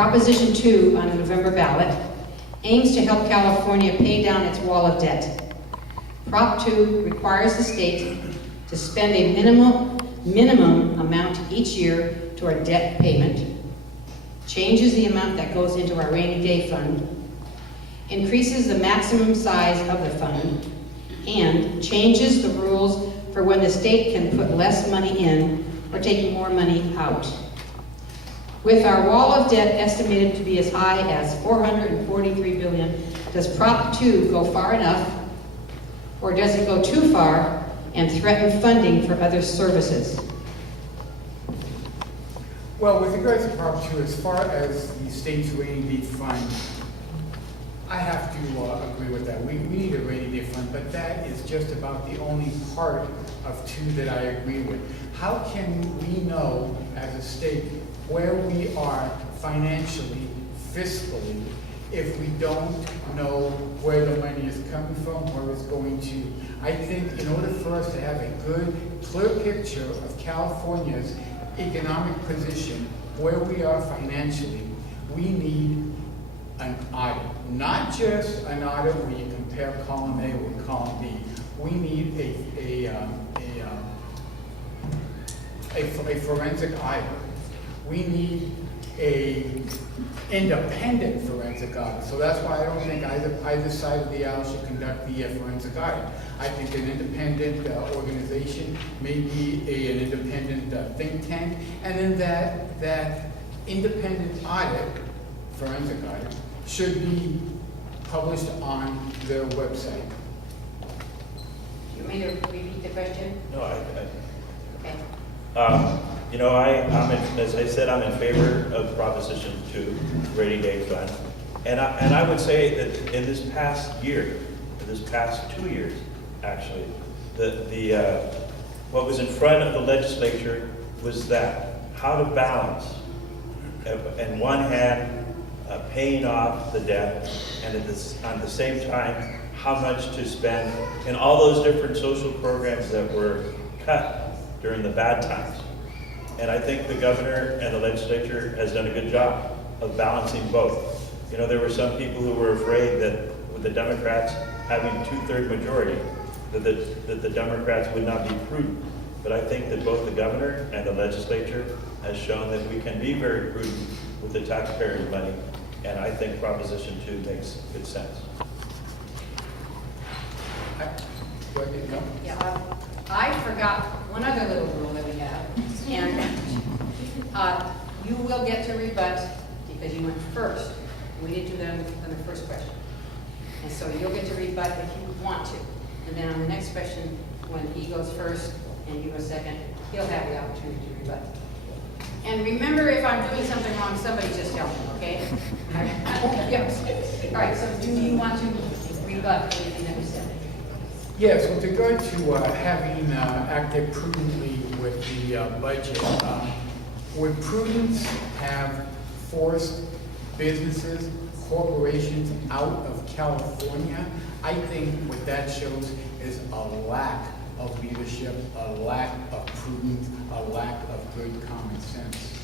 Proposition 2 on the November ballot aims to help California pay down its wall of debt. Prop 2 requires the state to spend a minimum amount each year toward debt payment, changes the amount that goes into our rainy day fund, increases the maximum size of the fund, and changes the rules for when the state can put less money in or take more money out. With our wall of debt estimated to be as high as $443 billion, does Prop 2 go far enough, or does it go too far and threaten funding for other services? Well, with regards to Prop 2, as far as the state's rainy day fund, I have to agree with that. We need a rainy day fund, but that is just about the only part of 2 that I agree with. How can we know as a state where we are financially, fiscally, if we don't know where the money is coming from, where it's going to? I think in order for us to have a good, clear picture of California's economic position, where we are financially, we need an audit. Not just an audit where you compare column A with column B. We need a forensic audit. We need a independent forensic audit. So that's why I don't think either side of the aisle should conduct the forensic audit. I think an independent organization, maybe an independent think tank, and then that independent audit, forensic audit, should be published on their website. You want me to repeat the question? No, Okay. you know, as I said, I'm in favor of Proposition 2, rainy day fund. And I would say that in this past year, this past 2 years, actually, what was in front of the legislature was that how to balance, on one hand, paying off the debt, and on the same time, how much to spend in all those different social programs that were cut during the bad times. And I think the governor and the legislature has done a good job of balancing both. You know, there were some people who were afraid that with the Democrats having 2/3 majority, that the Democrats would not be prudent. But I think that both the governor and the legislature has shown that we can be very prudent with the taxpayers' money. And I think Proposition 2 makes good sense. Yeah, I forgot one other little rule that we have, and you will get to rebut because you went first. We didn't do that on the first question. And so you'll get to rebut if you want to. And then on the next question, when he goes first and you go second, he'll have the opportunity to rebut. And remember, if I'm doing something wrong, somebody just tell me, okay? Yes. All right, so do you want to rebut anything that was said? Yes, with regard to having acted prudently with the budget, would prudence have forced businesses, corporations out of California? I think what that shows is a lack of leadership, a lack of prudence, a lack of good common sense.